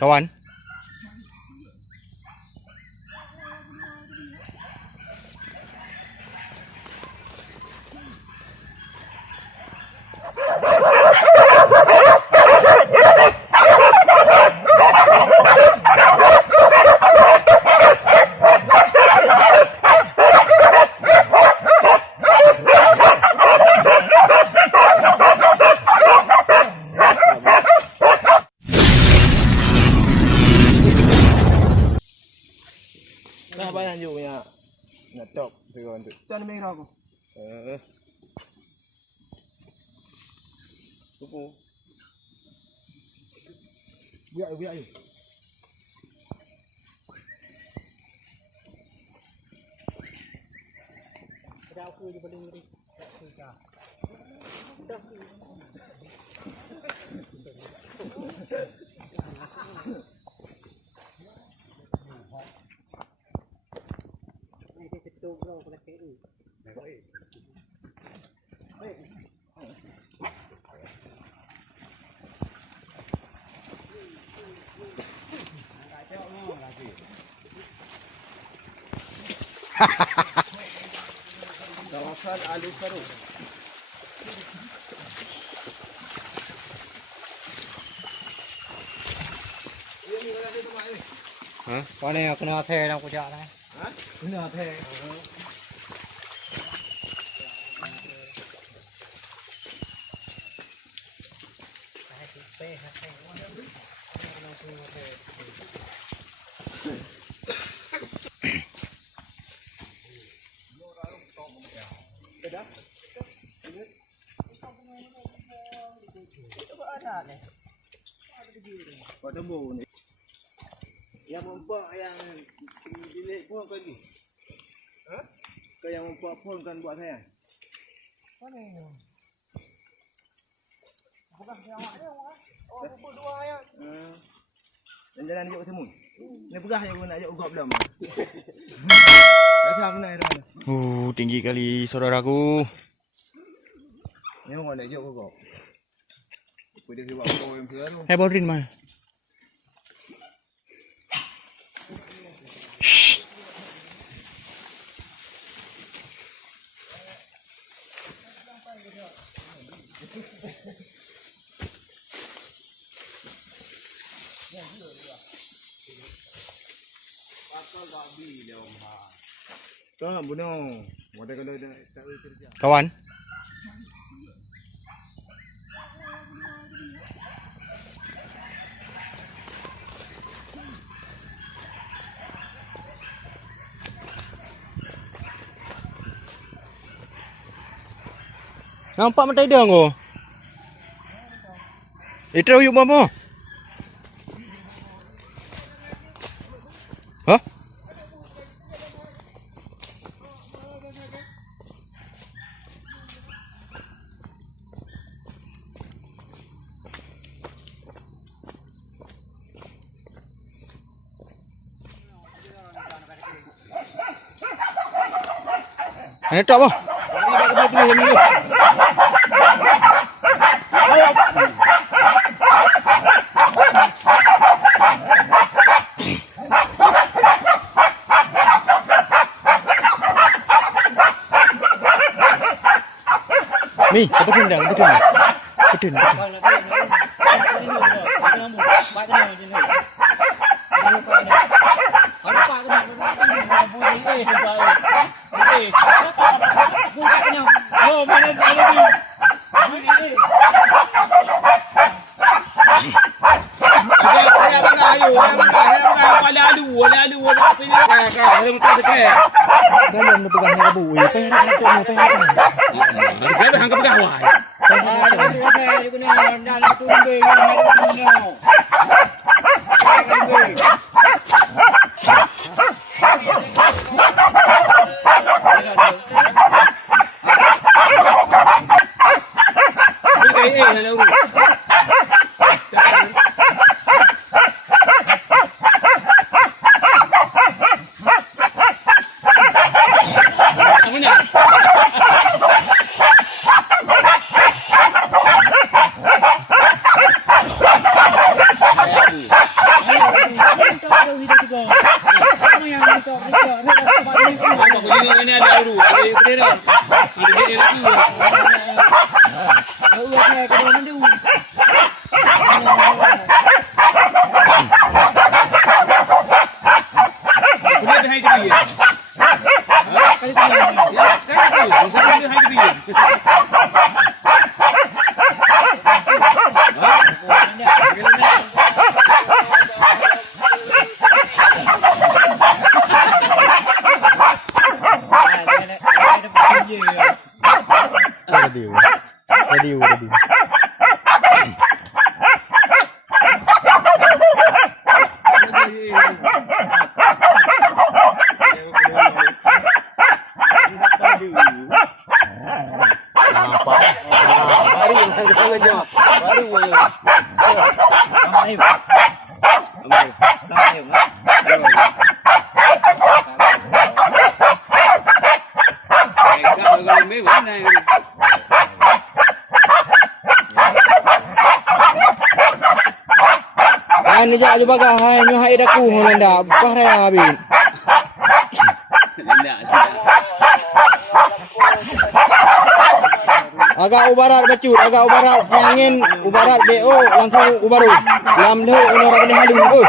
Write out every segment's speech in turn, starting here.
Kawan. Nah, banyak juga punya nyetok kawan tu. Tu ada merah aku. Tupu. Biar. Ada aku di paling ngeri. Tak. Ini ketuk bro pada KI. Baik. Kawasan Alif Farouk. Hah? Con này con nào thề đâu có chợ này. Hả? Con nào thề. Kau temu ni. Yang mempuak yang bilik pun kau ni. Hah? Kau yang mempuak pun kan buat saya. Con này. Bukan yang awak ni awak. Oh, buku dua ya. Dan jalan ajak ketemu. Ni pegah yang nak ajak ugap dah mah. Dah sama ni dah. Tinggi kali saudaraku. Ni orang nak ajak ugap. Kau dia buat kau yang tu. Borin mah. Tak, bunuh. Wadah kalau dah tak boleh kerja. Kawan. Nampak mata dia ngô. Itu yuk mama. Hah? Ini tak apa? Mi, apa pindang, betul. Betul. Dalam na pegah na buwi, teh na teh. Dia hang pegah wai. Ayo. Ayo. Ani ja coba gahan nyo hai daku Holanda bahaya bin. Agak ubarat bacut, agak ubarat angin, ubarat BO langsung ubaru. Lam deu ini orang ni halu ke.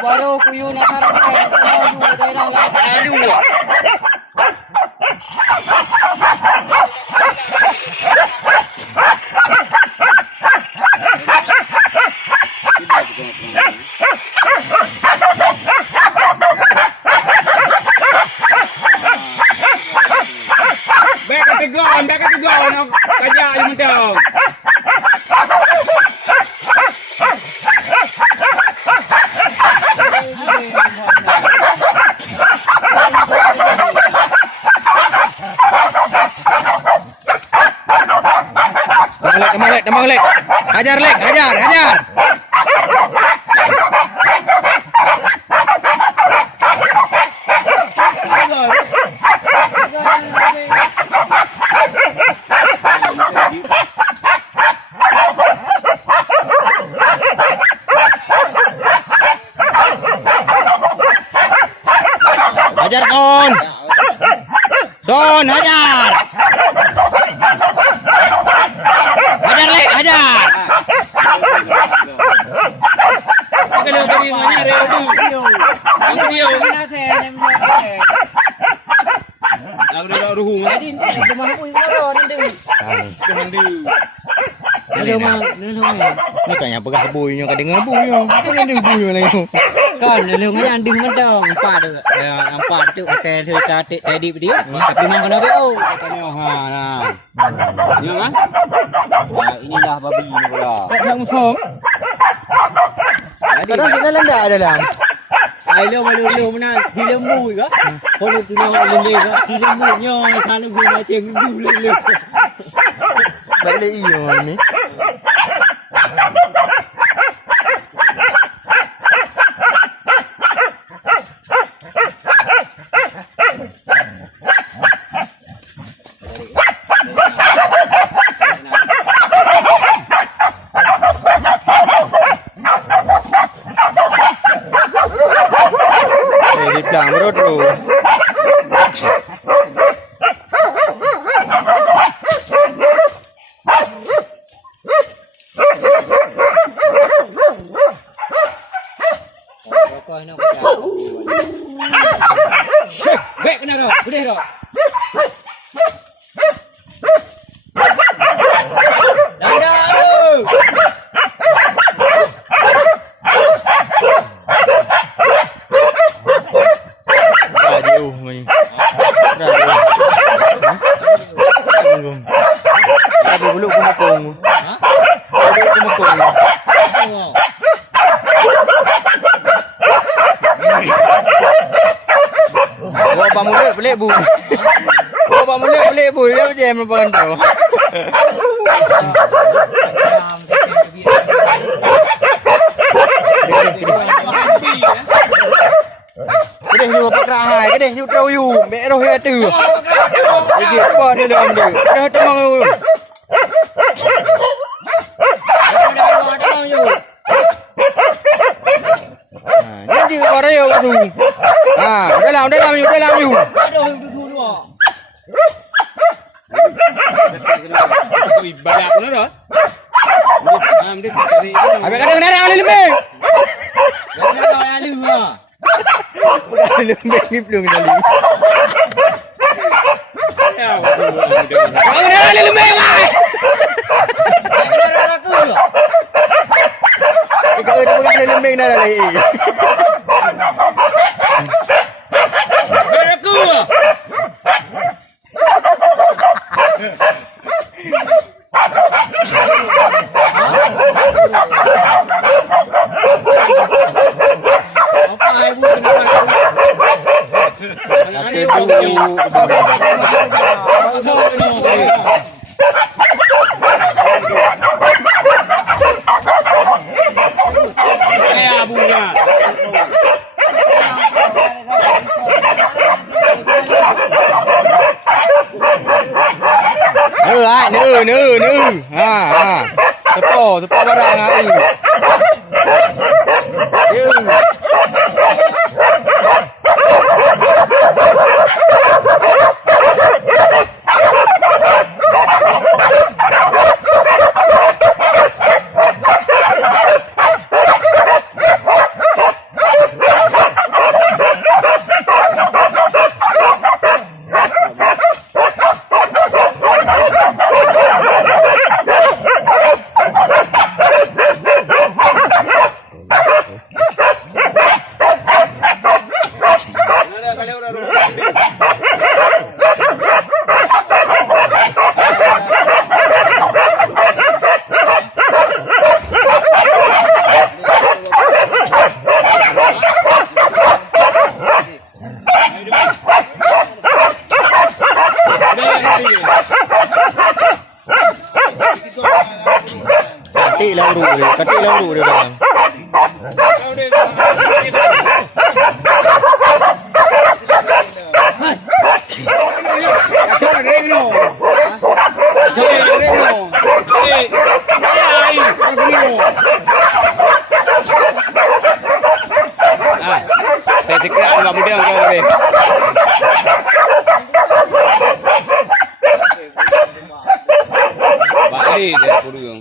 Baru kuyu nak harap Back at the go, kaya yung daw. Tembang lek. Hajar lek, hajar. Hajar Son hajar. Hajar lek, hajar. Kalau dari mana reu tu? Video mana saya Lagu ruhu. Jadi cuma aku itu nanti. Ni kayaknya pegah buinya kadang buinya. Kan ada buinya lagi. Kan lelong ni anding mentang empat tu pakai cerita tadi dia. Tapi memang kena BO katanya nah. Ya kan? Inilah babi ni pula. Tak musom. Kadang kita lendak dalam. Ai lo malu mana lembu ke? Kalau tu nak lembu ke? Lembunya kalau guna ceng dulu. Balik iyo ni. Di pelang perut tu. Back kena dah. Boleh dah. Jauh ni. Ada beluk kumpung. Ha? Ada kumpung. Bawa mulut pelik bu. Bawa mulut pelik bu. Dia macam apa tu? Cái này nhiều bạc ra hài, cái này nhiều trâu dù, mẹ đâu hết từ. Cái gì qua đây làm được, đây tao mang. Nên gì có đây không dù. Đây làm dù. Ui, banyak nữa rồi. Abang kadang nak alih lebih. Bukan lembek belum tadi. Kau dah alih lembek lah. Kau dah bukan alih lembek dah lagi. Aku. Apa ibu kena Ayah bunga. Nữ. Ha. Tepo barang ai. Kati lang ru dia bang. Saya tikra enggak mudah kau ni. Balik dia kurung.